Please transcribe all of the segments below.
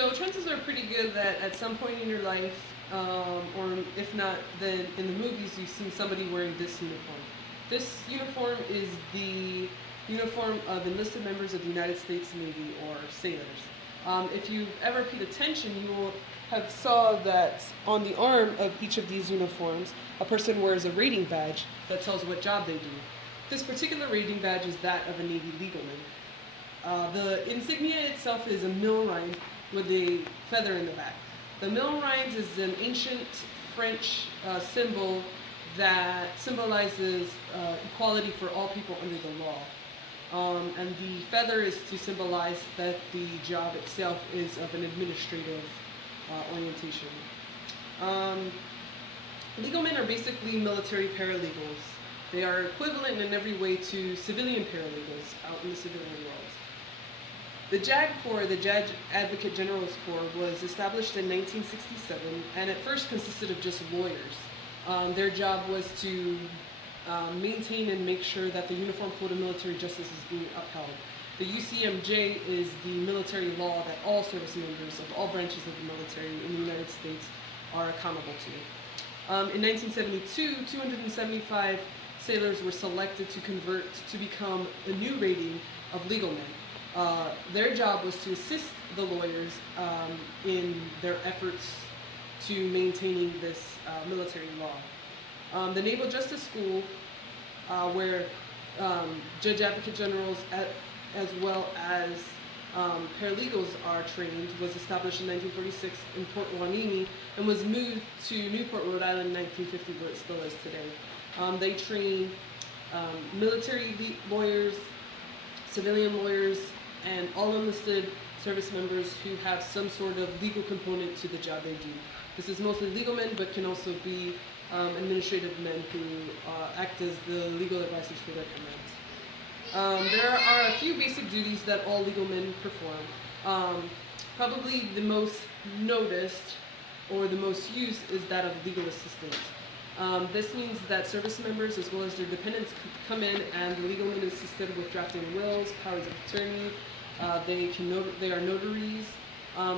So chances are pretty good that at some point in your life, or if not, then in the movies you've seen somebody wearing this uniform. This uniform is the uniform of enlisted members of the United States Navy or sailors. If you've ever paid attention, you will have saw that on the arm of each of these uniforms, a person wears a rating badge that tells what job they do. This particular rating badge is that of a Navy legalman. The insignia itself is a millrine with a feather in the back. The millrines is an ancient French symbol that symbolizes equality for all people under the law. And the feather is to symbolize that the job itself is of an administrative orientation. Um, Legal men are basically military paralegals. They are equivalent in every way to civilian paralegals out in the civilian world. The JAG Corps, the Judge Advocate General's Corps, was established in 1967 and at first consisted of just lawyers. Their job was to maintain and make sure that the Uniform Code of Military Justice is being upheld. The UCMJ is the military law that all service members of all branches of the military in the United States are accountable to. In 1972, 275 sailors were selected to convert to become a new rating of legal men. Their job was to assist the lawyers in their efforts to maintaining this military law. The Naval Justice School, where Judge Advocate Generals as well as paralegals are trained, was established in 1946 in Port Hueneme and was moved to Newport, Rhode Island in 1950, where it still is today. They train military lawyers, civilian lawyers, and all enlisted service members who have some sort of legal component to the job they do. This is mostly legal men, but can also be administrative men who act as the legal advisors for their commands. There are a few basic duties that all legal men perform. Probably the most noticed or the most used is that of legal assistance. This means that service members as well as their dependents come in and the legal men assisted with drafting wills, powers of attorney. They are notaries.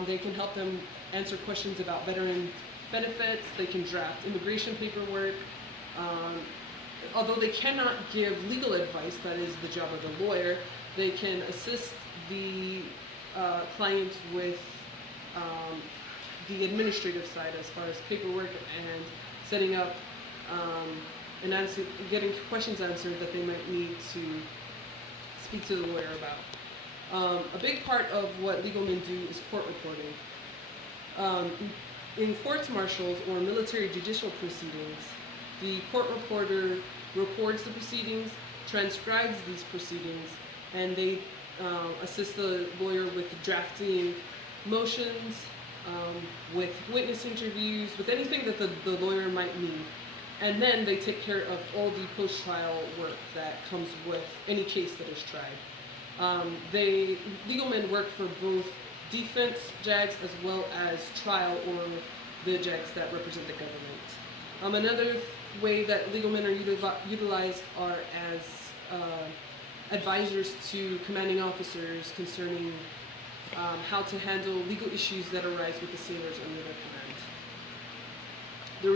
They can help them answer questions about veteran benefits. They can draft immigration paperwork. Although they cannot give legal advice, that is the job of the lawyer, they can assist the client with the administrative side as far as paperwork and setting up and getting questions answered that they might need to speak to the lawyer about. A big part of what legal men do is court reporting. In courts martials or military judicial proceedings, the court reporter records the proceedings, transcribes these proceedings, and they assist the lawyer with drafting motions, with witness interviews, with anything that the lawyer might need. And then they take care of all the post-trial work that comes with any case that is tried. Legal men work for both defense JAGs as well as trial or the JAGs that represent the government. Another way that legal men are utilized are as advisors to commanding officers concerning how to handle legal issues that arise with the sailors under their command. The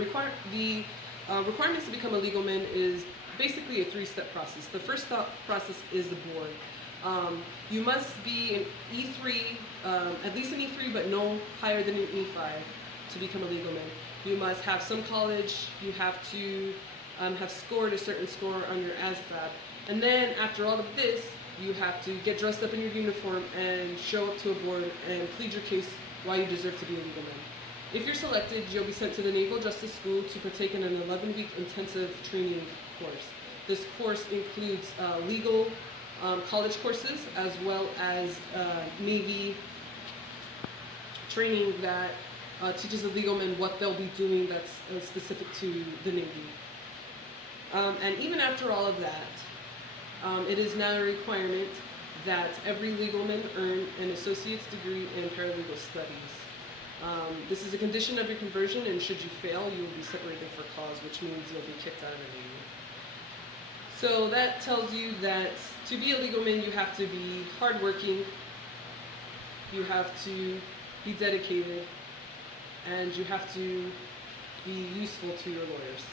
requirements to become a legal man is basically a three-step process. The first process is the board. You must be an E3, at least an E3, but no higher than an E5 to become a legal man. You must have some college. You have to have scored a certain score on your ASVAB. And then after all of this, you have to get dressed up in your uniform and show up to a board and plead your case why you deserve to be a legal man. If you're selected, you'll be sent to the Naval Justice School to partake in an 11-week intensive training course. This course includes legal college courses as well as Navy training that teaches the legal men what they'll be doing that's specific to the Navy. And even after all of that, it is now a requirement that every legal man earn an associate's degree in paralegal studies. This is a condition of your conversion, and should you fail, you will be separated for cause, which means you'll be kicked out of the Navy. So that tells you that to be a legal man, you have to be hardworking, you have to be dedicated, and you have to be useful to your lawyers.